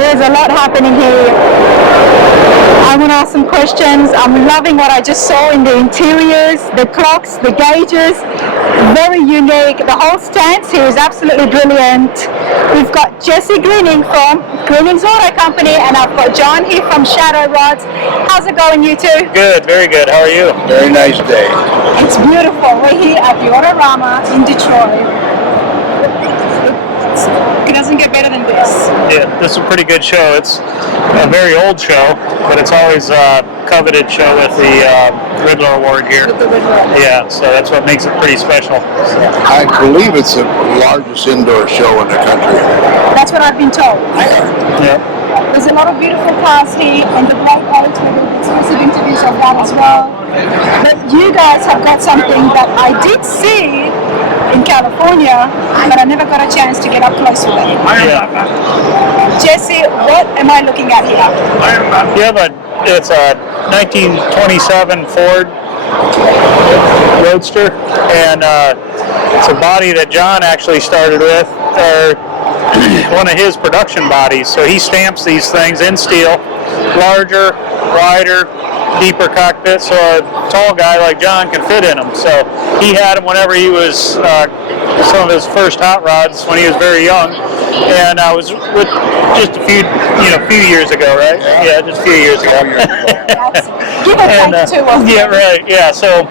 there's a lot happening here. I want to ask some questions. I'm loving what I just saw in the interiors, the clocks, the gauges, very unique. The whole stance here is absolutely brilliant. We've got Jesse Greening from Greening's Auto Company, and I've got Jon here from Shadow Rods. How's it going, you two? Good, very good. How are you? Very nice day. It's beautiful. We're here at the Autorama in Detroit. It doesn't get better than this. Yeah, this is a pretty good show. It's a very old show, but it's always a coveted show with the Riddler Award here. With the Riddler. Yeah, so that's what makes it pretty special. I believe it's the largest indoor show in the country. That's what I've been told. Yeah. There's a lot of beautiful cars here, and the Black Boat with exclusive interviews of that as well. But you guys have got something that I did see in California, but I never got a chance to get up close with it. Jesse, what am I looking at here? It's a 1927 Ford Roadster, and it's a body that Jon actually started with, or one of his production bodies. So he stamps these things in steel, larger, wider, deeper cockpit, so a tall guy like Jon can fit in them. So he had them whenever he was some of his first hot rods when he was very young, and I was with just a few years ago, right? Yeah, just a few years ago. Give it like 2 or 3. Yeah, right. Yeah. So,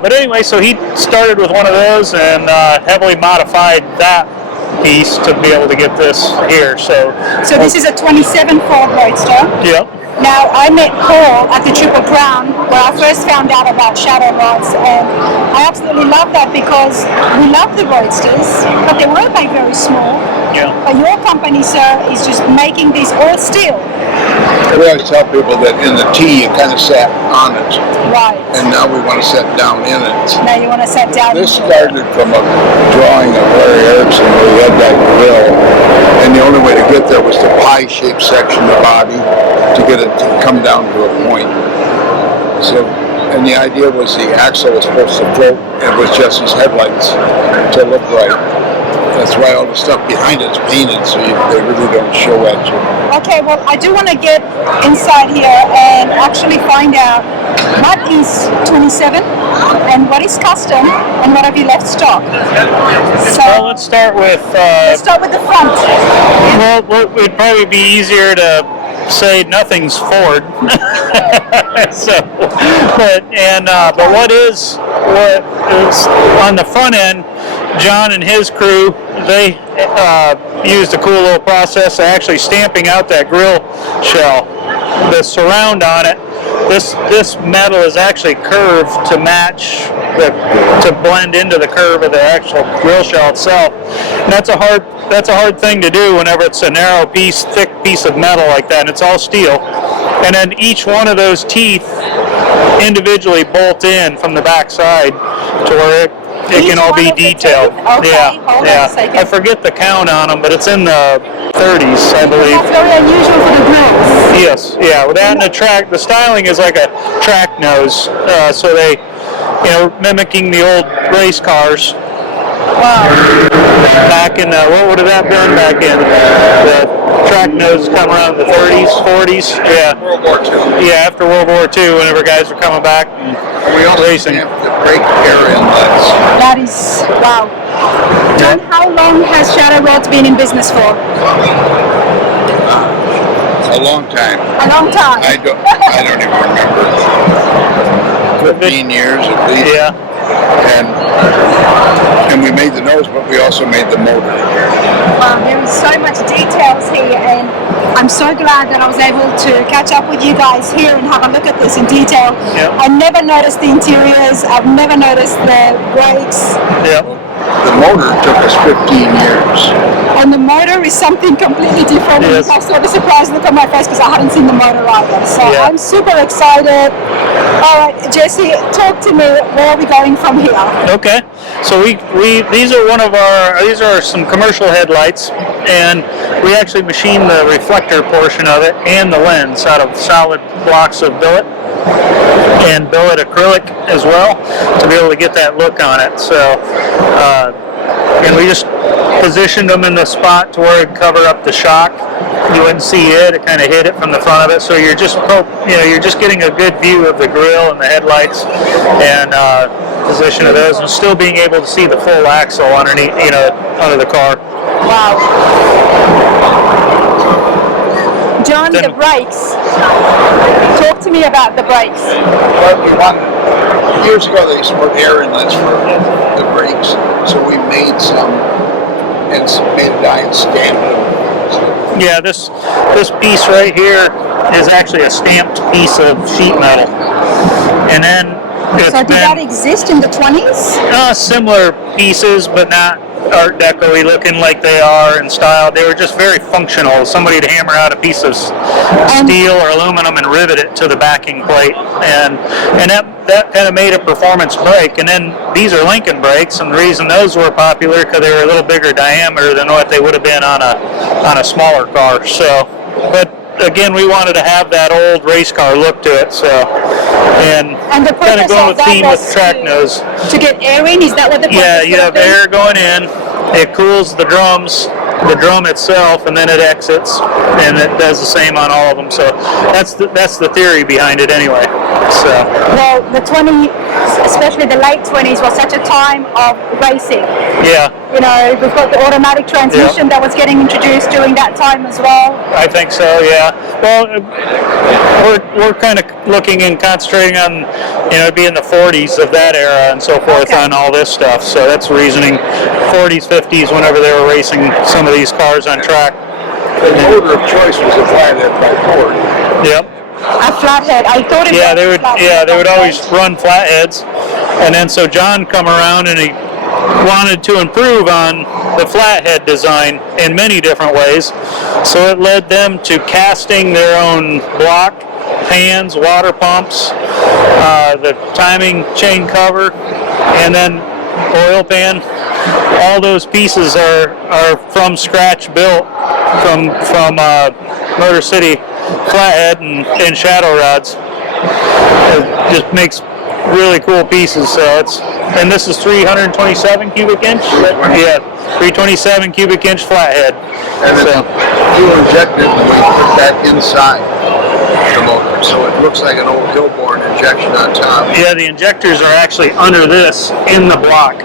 but anyway, so he started with one of those and heavily modified that piece to be able to get this here. So this is a 27 Ford Roadster. Yep. Now, I met Paul at the Triple Crown where I first found out about Shadow Rods, and I absolutely love that because we love the Roadsters, but they were made very small. Yeah. But your company, sir, is just making these all steel. We always tell people that in the T you kind of sat on it, Right. and now we want to sit down in it. Now you want to sit down. This started from a drawing of Larry Erickson where he had that grill, and the only way to get there was the pie-shaped section of the body to get it to come down to a point. So, and the idea was the axle was supposed to float, and with Jesse's headlights to look right. That's why all the stuff behind it's painted, so they really don't show at you. Okay, well, I do want to get inside here and actually find out what is 27 and what is custom and what have you left stock. So Well, let's start with. let's start with the front. Well, it would probably be easier to say nothing's Ford. But what is on the front end? Jon and his crew, they used a cool little process of actually stamping out that grill shell. The surround on it, this metal is actually curved to match to blend into the curve of the actual grill shell itself. And that's a hard thing to do whenever it's a narrow piece, thick piece of metal like that, and it's all steel. And then each one of those teeth individually bolt in from the back side to where it can all be detailed. Okay, hold on a second. I forget the count on them, but it's in the 30s, I believe. That's very unusual for the grills. Yes, yeah. With that and the styling is like a track nose, so they, mimicking the old race cars. Wow. Back in what would have that been back in the track nose come around the 30s, 40s? Yeah. World War II. Yeah, after World War II, whenever guys were coming back and We also racing. stamped the brake air inlets. That is, wow. Jon, how long has Shadow Rods been in business for? A long time. A long time. I don't even remember. 15 years at least. Yeah. And we made the nose, but we also made the motor. Wow, there is so much details here, and I'm so glad that I was able to catch up with you guys here and have a look at this in detail. Yep. I never noticed the interiors. I've never noticed the brakes. Yep. The motor took us 15 years. And the motor is something completely different. Yes. I saw the surprised look on my face because I hadn't seen the motor either. So Yeah. I'm super excited. All right, Jesse, talk to me. Where are we going from here? Okay, so these are some commercial headlights, and we actually machined the reflector portion of it and the lens out of solid blocks of billet and billet acrylic as well to be able to get that look on it. So and we just positioned them in the spot to where it'd cover up the shock. You wouldn't see it; it kind of hid it from the front of it. So you're just, you're just getting a good view of the grille and the headlights and position of those, and still being able to see the full axle underneath, under the car. Wow. John, the brakes. Talk to me about the brakes. Well, years ago they used to put air inlets for the brakes, so we made some and made a die and stamped them. Yeah, this piece right here is actually a stamped piece of sheet metal, and then so did that exist in the 20s? Similar pieces, but not Art Deco-y looking like they are in style. They were just very functional. Somebody would hammer out a piece of steel or aluminum and rivet it to the backing plate, and that kind of made a performance brake. And then these are Lincoln brakes, and the reason those were popular because they were a little bigger diameter than what they would have been on a smaller car. So, but again, we wanted to have that old race car look to it, so and the kind of going with theme with track nose. To get air in, is that what the purpose? Yeah, you have air going in. It cools the drums, the drum itself, and then it exits, and it does the same on all of them. So that's the theory behind it, anyway. So well, the 20, especially the late 20s, was such a time of racing. Yeah. We've got the automatic transmission that was getting introduced during that time as well. I think so, yeah. Well, we're kind of looking and concentrating on, being the 40s of that era and so forth on all this stuff. So that's the reasoning. 40s, 50s, whenever they were racing some of these cars on track. The motor of choice was a flathead by Ford. Yep. A flathead. I thought it was they would. They would always run flatheads, and then so John come around and he wanted to improve on the flathead design in many different ways. So it led them to casting their own block, pans, water pumps, the timing chain cover, and then oil pan. All those pieces are from scratch built from Motor City flathead and shadow rods. It just makes really cool pieces. So and this is 327 cubic inch. Yeah, 327 cubic inch flathead. And then you inject it and we put that inside the motor, so it looks like an old Hillborn injection on top. Yeah, the injectors are actually under this in the block.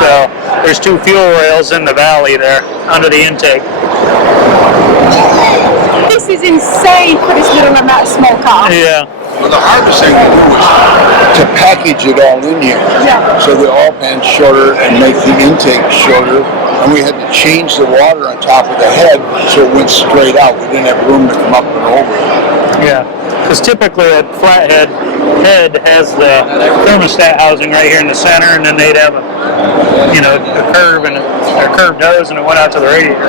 So there's two fuel rails in the valley there under the intake. This is insane for this little small car. Yeah. Well, the hardest thing to do is to package it all in here. Yeah. So the oil pan's shorter and make the intake shorter. And we had to change the water on top of the head so it went straight out. We didn't have room to come up and over. Yeah. Because typically a flathead head has the thermostat housing right here in the center, and then they'd have a curve and a curved nose, and it went out to the radiator.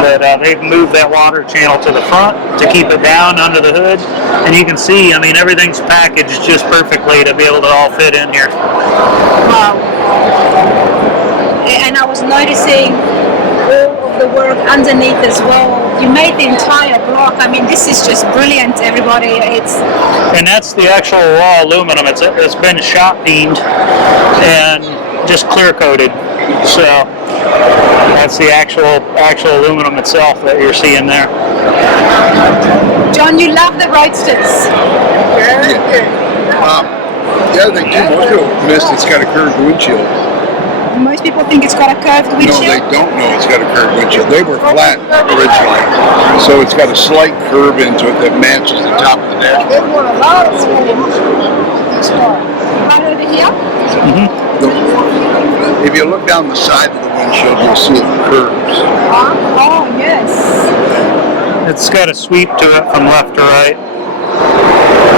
But they've moved that water channel to the front to keep it down under the hood, and you can see, everything's packaged just perfectly to be able to all fit in here. Wow. And I was noticing all of the work underneath as well. You made the entire block. This is just brilliant, everybody. And that's the actual raw aluminum. It's been shot peened and just clear coated. So that's the actual aluminum itself that you're seeing there. John, you love the Roadsters. The other thing too, most people miss it's got a curved windshield. Most people think it's got a curved windshield. No, they don't know it's got a curved windshield. They were flat originally, so it's got a slight curve into it that matches the top of the dashboard. Right over here? Mm-hmm. If you look down the side of the windshield, you'll see it curves. Oh, yes. It's got a sweep to it from left to right.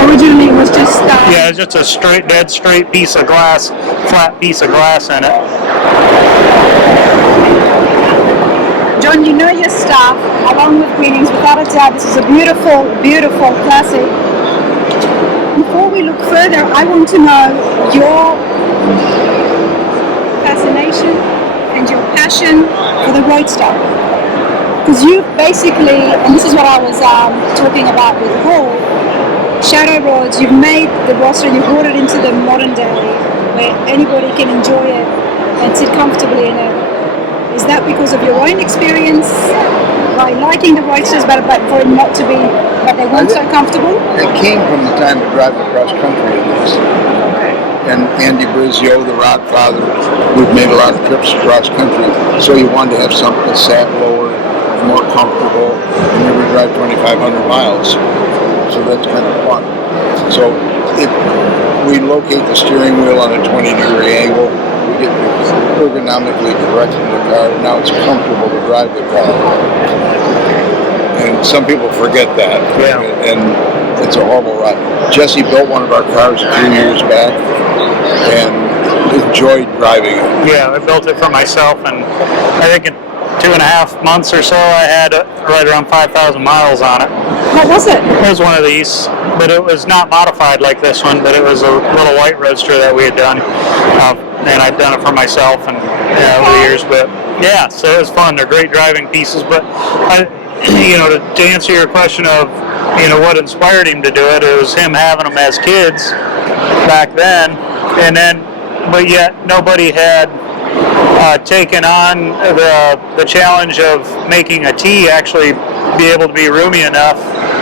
Originally it was just... yeah, it's just a dead straight piece of glass, flat piece of glass in it. John, you know your stuff, along with Greetings. Without a doubt, this is a beautiful, beautiful classic. Before we look further, I want to know your fascination and your passion for the Roadster. Because you basically, and this is what I was talking about with Hall, shadow rods, you've made the roster, you've brought it into the modern day where anybody can enjoy it and sit comfortably in it. Is that because of your own experience by liking the Roadsters, but for it not to be, but they weren't so comfortable? It came from the time of driving across country at least. And Andy Brizio, the Rod father, we've made a lot of trips across country, so you wanted to have something that sat lower, more comfortable, and we would drive 2,500 miles. So that's kind of fun. So if we locate the steering wheel on a 20-degree angle, we get ergonomically correct in the car. Now it's comfortable to drive the car. And some people forget that. Yeah. And it's a horrible ride. Jesse built one of our cars a few years back and enjoyed driving it. Yeah, I built it for myself, and I think in 2.5 months or so, I had right around 5,000 miles on it. What was it? It was one of these, but it was not modified like this one, but it was a little white roadster that we had done, and I'd done it for myself and over the years. But yeah, so it was fun. They're great driving pieces. But to answer your question of what inspired him to do it, it was him having them as kids back then, and then, but yet nobody had taken on the challenge of making a T actually be able to be roomy enough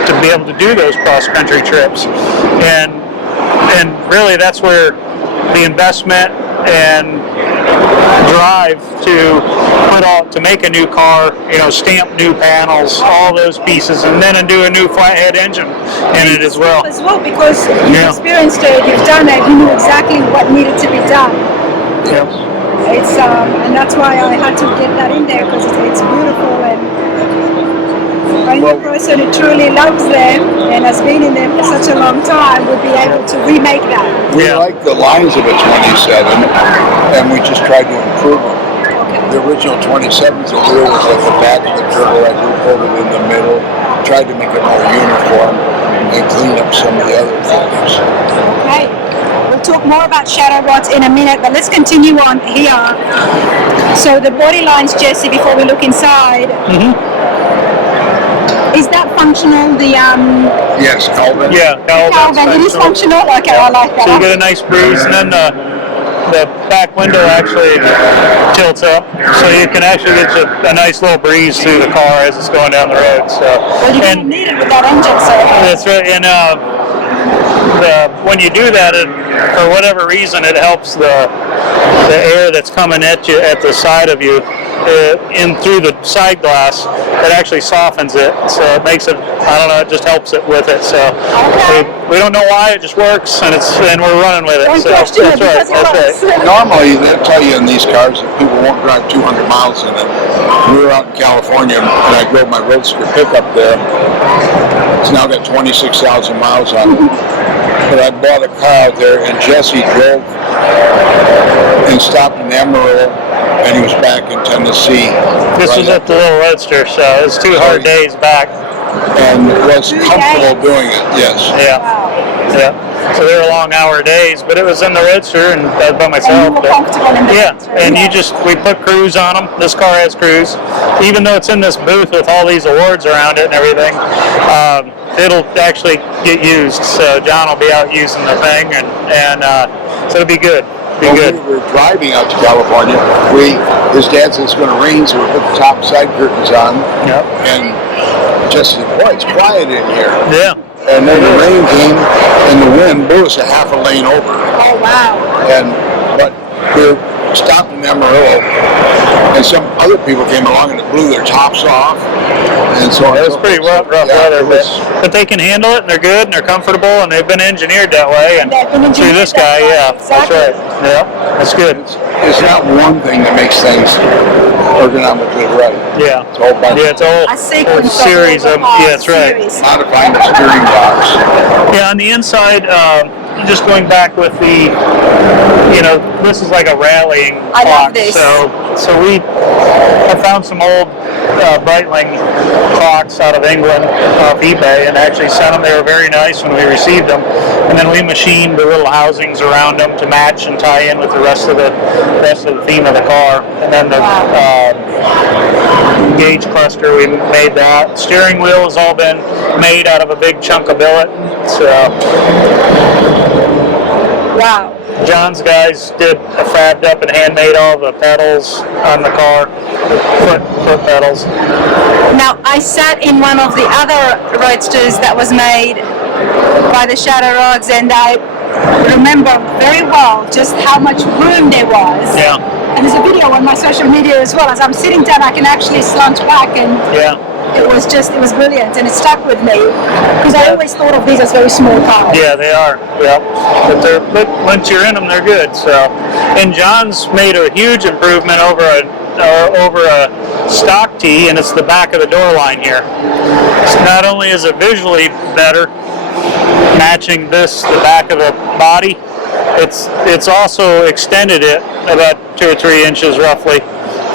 to be able to do those cross-country trips. And really that's where the investment and drive to make a new car, stamp new panels, all those pieces, and then do a new flathead engine in it as well. As well, because you've experienced it, you've done it, you knew exactly what needed to be done. Yeah. It's and that's why I had to get that in there, because it's beautiful, and only a person who truly loves them and has been in them for such a long time would be able to remake that. We like the lines of a 27, and we just tried to improve them. The original 27's, the wheel was at the back of the turtle, I pulled it in the middle, tried to make it more uniform and clean up some of the other things. Okay. We'll talk more about shadow rods in a minute, but let's continue on here. So the body lines, Jesse, before we look inside. Is that functional? The Yes, Calvin. Yeah, Calvin. It is functional. Okay, I like that. So you get a nice breeze, and then the back window actually tilts up, so you can actually get a nice little breeze through the car as it's going down the road. So, well, you're going to need it with that engine, so. That's right, and when you do that, for whatever reason, it helps the air that's coming at you at the side of you in through the side glass. It actually softens it, so it makes it, I don't know, it just helps it with it. So we don't know why, it just works, and we're running with it. Don't so question it, that's right. Normally, they tell you in these cars that people won't drive 200 miles in it. We were out in California, and I drove my Roadster pickup there. It's now got 26,000 miles on it. But I bought a car out there, and Jesse drove and stopped in Amarillo, and he was back in Tennessee. This was at the little Roadster, so it was 2 hard days back. And was comfortable doing it, yes. Yeah. So they were long-hour days, but it was in the Roadster and I was by myself. And you were comfortable in the Roadster. And we put cruise on them. This car has cruise. Even though it's in this booth with all these awards around it and everything, it'll actually get used. So John will be out using the thing, and so it'll be good. We were driving out to California. His dad said it's going to rain, so we put the top side curtains on. Yep. And just said, boy, it's quiet in here. Yeah. And then the rain came, and the wind blew us a half a lane over. Oh, wow. But we were stopped in Amarillo, and some other people came along and it blew their tops off. And so it was pretty rough weather, but they can handle it, and they're good, and they're comfortable, and they've been engineered that way. And through this guy, that's right. Yeah, that's good. It's not one thing that makes things ergonomically right. Yeah. It's a whole bunch. A series of that's right. Modifying the steering box. Yeah, on the inside, just going back with the, this is like a rallying I clock. love this. So I found some old Breitling clocks out of England off eBay and actually sent them. They were very nice when we received them. And then we machined the little housings around them to match and tie in with the rest of the theme of the car. And then the gauge cluster, we made that. Steering wheel has all been made out of a big chunk of billet. So John's guys fabbed up and handmade all the pedals on the car. foot pedals. Now, I sat in one of the other Roadsters that was made by the Shadow Rods, and I remember very well just how much room there was. Yeah. And there's a video on my social media as well. As I'm sitting down, I can actually slouch back, and it was brilliant, and it stuck with me because I always thought of these as very small cars. Yeah, they are. Yeah, but once you're in them, they're good. So, and John's made a huge improvement over a stock tee, and it's the back of the door line here. So not only is it visually better, matching the back of the body, it's also extended it about 2 or 3 inches roughly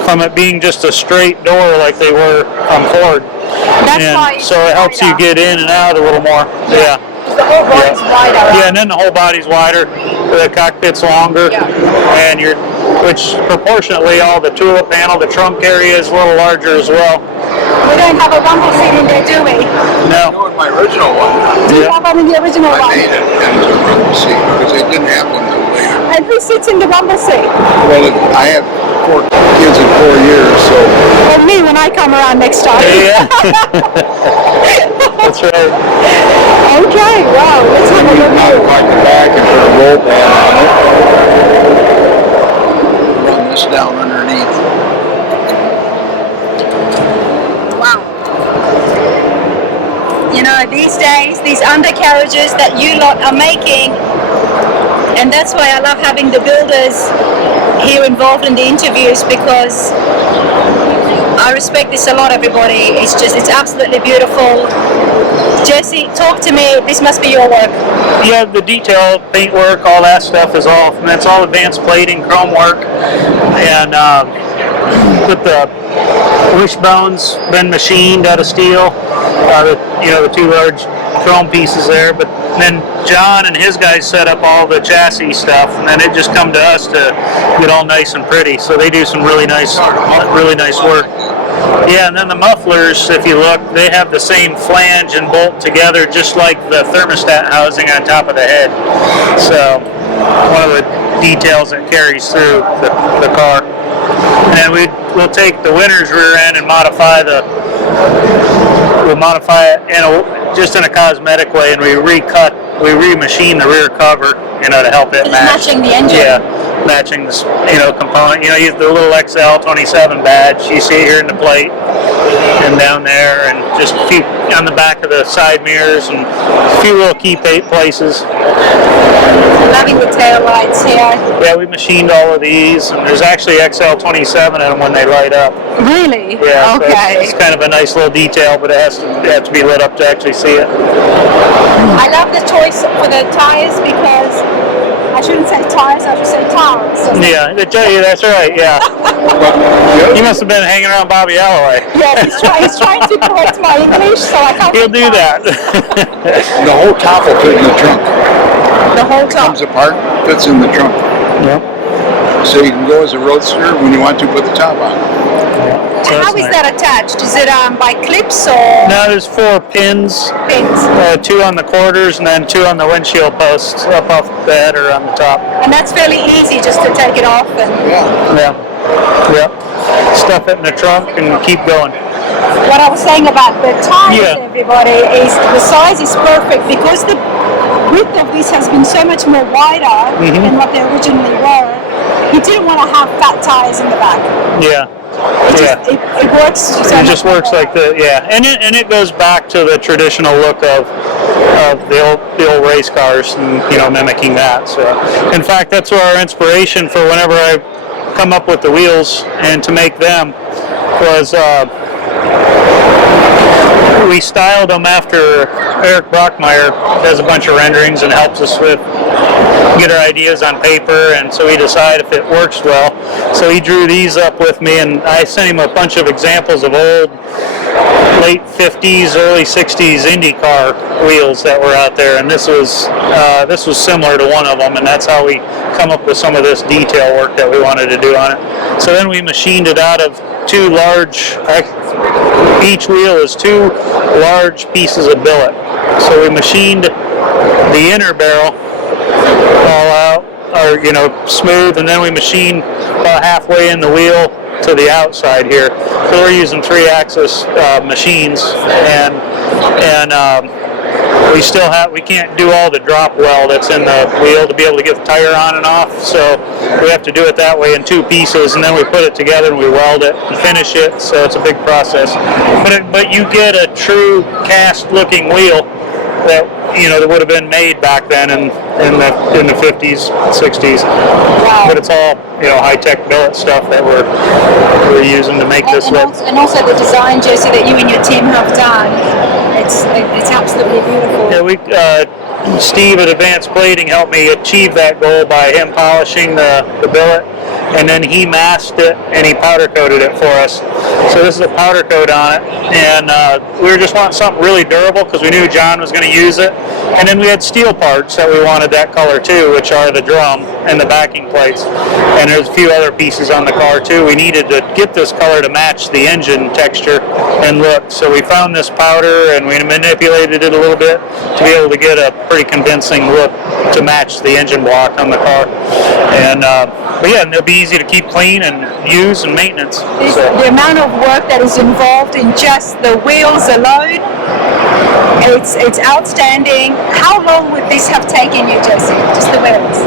from it being just a straight door like they were on Ford. So it helps you get in and out a little more. Yeah. The whole body's wider. Yeah, and then the whole body's wider, the cockpit's longer, and which proportionately all the tulip panel, the trunk area is a little larger as well. We don't have a rumble seat in there, do we? No. No, in my original one. Do you have one in the original one? I made it into a rumble seat because they didn't have one until later. And who sits in the rumble seat? Well, I have 4 kids in 4 years, so. Well, me when I come around next time. Yeah. That's right. Okay, wow. Let's have a look. Modify the back and put a roll bar on it. Run this down underneath. Wow. You know, these days, these undercarriages that you lot are making, and that's why I love having the builders here involved in the interviews, because I respect this a lot, everybody. It's absolutely beautiful. Jesse, talk to me. This must be your work. Yeah, the detail, paint work, all that stuff is all, and it's all advanced plating, chrome work, and with the wishbones been machined out of steel. The 2 large chrome pieces there, but then John and his guys set up all the chassis stuff, and then it just come to us to get all nice and pretty. So they do some really nice work. Yeah, and then the mufflers, if you look, they have the same flange and bolt together, just like the thermostat housing on top of the head. So one of the details that carries through the car. And we'll take the winner's rear end and modify it just in a cosmetic way, and we remachine the rear cover, to help it match. Matching the engine. Yeah, matching this, component. Use the little XL27 badge. You see it here in the plate and down there, and just a few on the back of the side mirrors, and a few little key places. Loving the tail lights here. Yeah, we machined all of these, and there's actually XL27 in them when they light up. Really? Yeah. Okay. So it's kind of a nice little detail, but it has to be lit up to actually see it. I love the choice for the tires because I shouldn't say tires, I should say tires. Yeah, that's right. Yeah. You must have been hanging around Bobby Alloway. Yeah, he's trying to correct my English, so I can't. He'll do that. The whole top will fit in the trunk. The whole top. Comes apart, fits in the trunk. Yep. So you can go as a roadster when you want to put the top on. So How is that attached? Is it by clips or? No, there's 4 pins. 2 on the quarters and then 2 on the windshield posts up off the head or on the top. And that's fairly easy just to take it off and. Yeah. Stuff it in the trunk and keep going. What I was saying about the tires, everybody, is the size is perfect because the width of this has been so much more wider than what they originally were. He didn't want to have fat tires in the back. Yeah. It works. It just works like the and it goes back to the traditional look of the old race cars, and mimicking that. So, in fact, that's where our inspiration for whenever I come up with the wheels and to make them was. We styled them after Eric Brockmeyer does a bunch of renderings and helps us get our ideas on paper, and so we decide if it works well. So he drew these up with me, and I sent him a bunch of examples of old late 50s, early 60s IndyCar wheels that were out there, and this was similar to one of them, and that's how we come up with some of this detail work that we wanted to do on it. So then we machined it out of 2 large. Each wheel is 2 large pieces of billet. So we machined the inner barrel all out, or smooth, and then we machined about halfway in the wheel to the outside here. So we're using 3-axis machines, and we can't do all the drop weld that's in the wheel to be able to get the tire on and off. So we have to do it that way in 2 pieces, and then we put it together and we weld it and finish it. So it's a big process. But you get a true cast-looking wheel that that would have been made back then in the 50s, 60s. Wow. But it's all high-tech billet stuff that we're using to make this look. And also the design, Jesse, that you and your team have done. It's absolutely beautiful. Yeah, Steve at Advanced Plating helped me achieve that goal by him polishing the billet, and then he masked it and he powder coated it for us. So this is a powder coat on it, and we were just wanting something really durable because we knew Jon was going to use it. And then we had steel parts that we wanted that color too, which are the drum and the backing plates. And there's a few other pieces on the car too. We needed to get this color to match the engine texture and look. So we found this powder and we manipulated it a little bit to be able to get a pretty convincing look to match the engine block on the car. And but yeah, it'll be easy to keep clean and use and maintenance. So. The amount of work that is involved in just the wheels alone, it's outstanding. How long would this have taken you, Jesse? Just the wheels?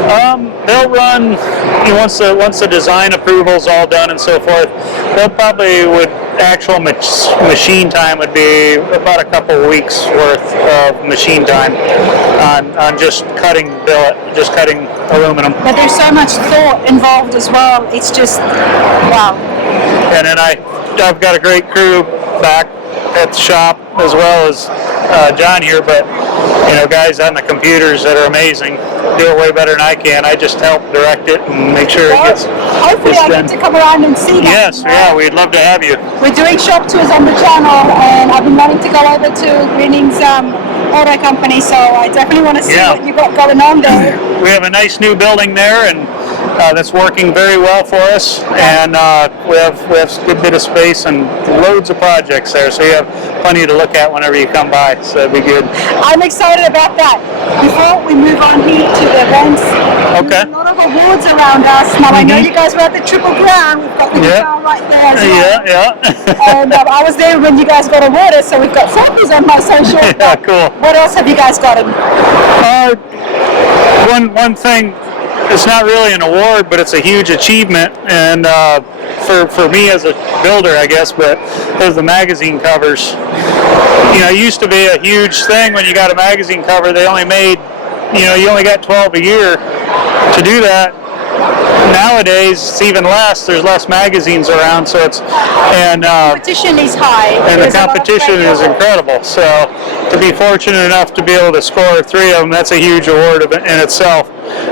They'll run once the design approval's all done and so forth. They'll probably actual machine time would be about a couple of weeks worth of machine time on just cutting billet, just cutting aluminum. But there's so much thought involved as well. It's just wow. And then I've got a great crew back at the shop as well as Jon here, but guys on the computers that are amazing, do it way better than I can. I just help direct it and make sure it gets hopefully I get to come around and see that. Yes, yeah, we'd love to have you. We're doing shop tours on the channel, and I've been wanting to go over to Greening's auto company, so I definitely want to see what you got going on there. We have a nice new building there, and that's working very well for us, and we have a good bit of space and loads of projects there, so you have plenty to look at whenever you come by, so that'd be good. I'm excited about that. Before we move on here to the events, okay. There's a lot of awards around us. Now I know you guys were at the Triple Crown. We've got the guitar right there as well. Yeah. And I was there when you guys got awarded, so we've got photos on my social. Yeah, cool. What else have you guys gotten? One thing, it's not really an award, but it's a huge achievement, and for me as a builder, I guess, but there's the magazine covers. It used to be a huge thing when you got a magazine cover. They only made, you only got 12 a year to do that. Nowadays, it's even less. There's less magazines around, so Competition is high. And the competition is incredible. So to be fortunate enough to be able to score 3 of them, that's a huge award in itself.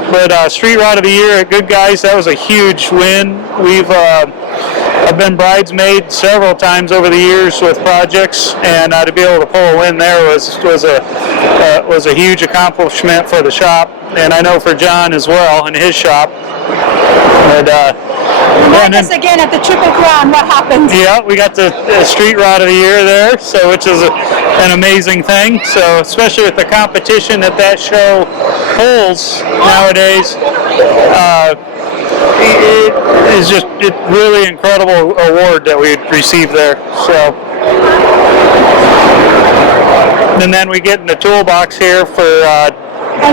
But Street Rod of the Year at Good Guys, that was a huge win. I've been bridesmaid several times over the years with projects, and to be able to pull a win there was a huge accomplishment for the shop, and I know for Jon as well in his shop. Remind us again at the Triple Crown, what happened? Yeah, we got the Street Rod of the Year there, so which is an amazing thing. So especially with the competition that show holds nowadays, it is just a really incredible award that we received there. So, and then we get in the toolbox here for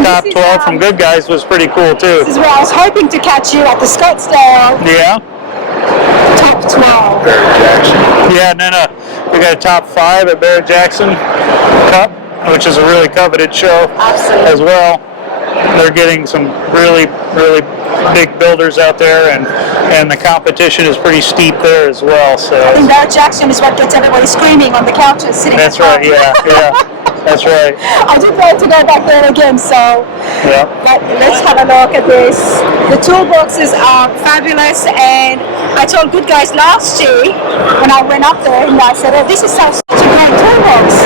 top 12 from Good Guys was pretty cool too. This is where I was hoping to catch you at the Scottsdale. Yeah. Top 12. Barrett Jackson. Yeah, and then we got a top 5 at Barrett Jackson Cup, which is a really coveted show as well. They're getting some really, really big builders out there, and the competition is pretty steep there as well. So I think Barrett Jackson is what gets everybody screaming on the couches sitting. That's right. Yeah. That's right. I do plan to go back there again, so but let's have a look at this. The toolboxes are fabulous, and I told Good Guys last year when I went up there, and I said, "Oh, this is such a great toolbox."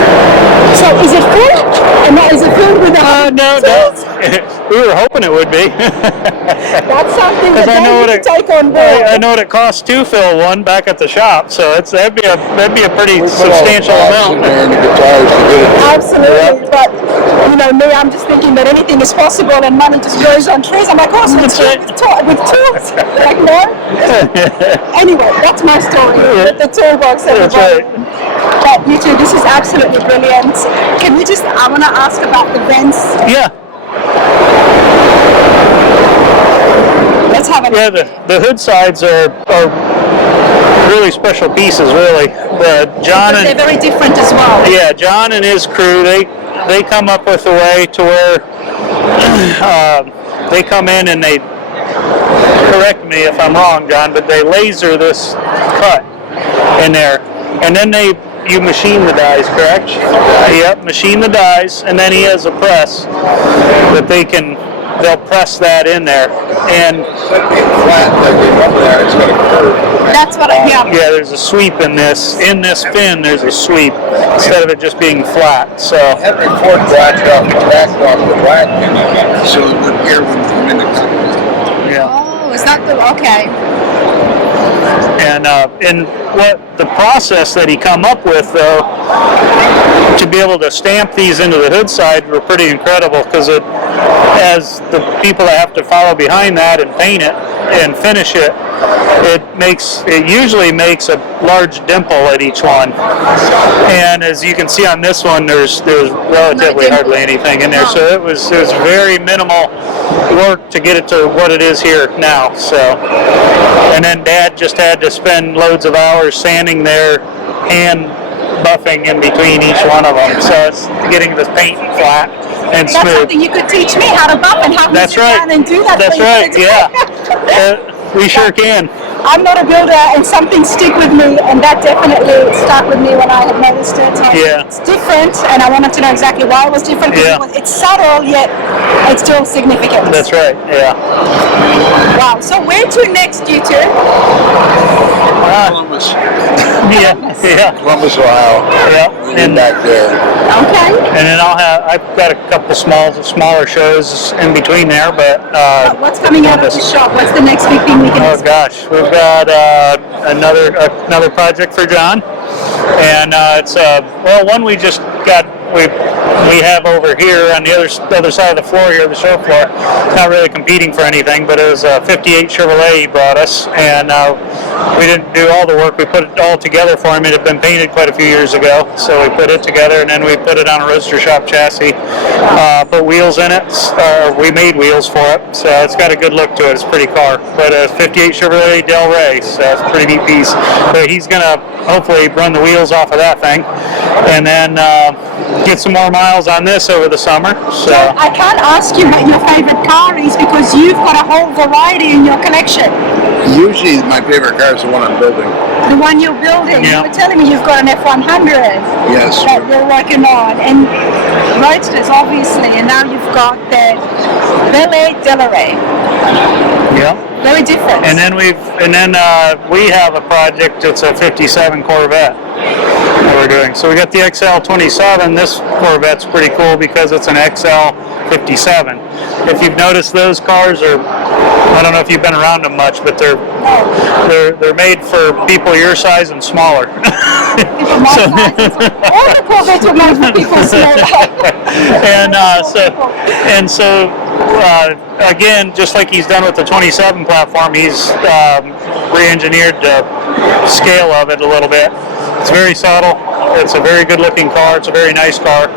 So is it full? And is it filled with No. tools? We were hoping it would be. That's something that I know they what need to take on board. I know what it costs to fill one back at the shop, so that'd be a pretty We put all the substantial parts in amount. there and the guitars to get it. Absolutely, but you know me, I'm just thinking that anything is possible and money just grows on trees. I'm like, oh, so it's That's with tools. Like, no? Anyway, that's my story with the toolbox. That's right. But you two, this is absolutely brilliant. Can we just, I want to ask about the vents. Yeah. Let's have a Yeah, the hood sides are really special pieces, really. John they're and very different as well. yeah, John and his crew, they come up with a way to where they come in and they, correct me if I'm wrong, John, but they laser this cut in there, and then you machine the dies, correct? Yep, machine the dies, and then he has a press that they'll press that in there, and Instead of being flat like they come there, it's got a curve. That's what I hear. yeah, there's a sweep in this fin. There's a sweep instead of it just being flat. So Henry Ford blacked off the black so it wouldn't hear when you come in the company. yeah. Oh, is that the, okay. And what the process that he come up with, though, to be able to stamp these into the hood side were pretty incredible, because as the people that have to follow behind that and paint it and finish it, it usually makes a large dimple at each one. And as you can see on this one, there's relatively hardly anything in there, so it was very minimal work to get it to what it is here now. So, and then Dad just had to spend loads of hours sanding their hand buffing in between each one of them, so it's getting this paint flat and That's smooth. something you could teach me how to buff and how to That's sit right. down and do that. That's for you. right. Yeah. We sure can. I'm not a builder, and something stick with me, and that definitely stuck with me when I had noticed it. Yeah. It's different, and I wanted to know exactly why it was different. Yeah. It's subtle, yet it's still significant. That's right. Yeah. Wow. So where to next, you two? Columbus, Yeah. Columbus, Ohio. Yeah. And back there. Okay. And then I've got a couple smaller shows in between there, but What's coming out of the shop? What's the next big thing we can oh expect? gosh, we've got another project for John, and it's one we just got we have over here on the other side of the floor here, the show floor. It's not really competing for anything, but it was a '58 Chevrolet he brought us, and we didn't do all the work. We put it all together for him. It had been painted quite a few years ago, so we put it together, and then we put it on a Roadster shop chassis, put wheels in it. We made wheels for it, so it's got a good look to it. It's a pretty car, but a '58 Chevrolet Del Rey, so it's a pretty neat piece. But he's gonna hopefully run the wheels off of that thing, and then get some more miles on this over the summer. So I can't ask you what your favorite car is because you've got a whole variety in your collection. Usually my favorite car is the one I'm building. The one you're building. Yeah. You were telling me you've got an F100 Yes. that you're working on, and Roadsters obviously, and now you've got the Barrett Jackson. yeah. Very different. And then we have a project. It's a '57 Corvette that we're doing. So we got the XL27. This Corvette's pretty cool because it's an XL57. If you've noticed, those cars are, I don't know if you've been around them much, but they're made for people your size and smaller. People my size. All the Corvettes are made for people smaller. and so again, just like he's done with the 27 platform, he's re-engineered the scale of it a little bit. It's very subtle. It's a very good-looking car. It's a very nice car.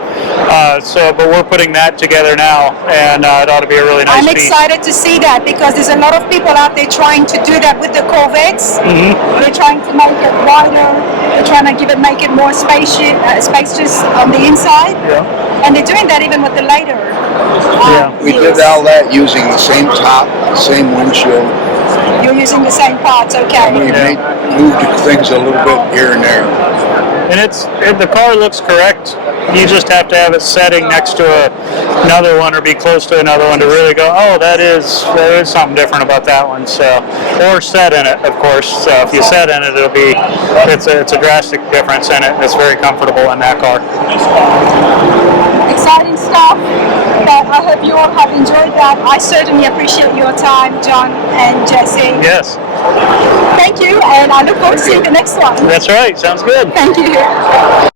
But we're putting that together now, and it ought to be a really nice I'm piece. excited to see that because there's a lot of people out there trying to do that with the Corvettes. Mm-hmm. They're trying to make it wider. They're trying to make it more spacious on the inside. Yeah. And they're doing that even with the later. We did all that using the same top, the same windshield. You're using the same parts, okay. We moved things a little bit here and there. And the car looks correct. You just have to have it setting next to another one or be close to another one to really go, oh, there is something different about that one. So, or set in it, of course. So if you set in it, it's a drastic difference in it. It's very comfortable in that car. Exciting stuff, but I hope you all have enjoyed that. I certainly appreciate your time, John and Jesse. Yes. Thank you, and I look forward to seeing the next one. That's right. Sounds good. Thank you.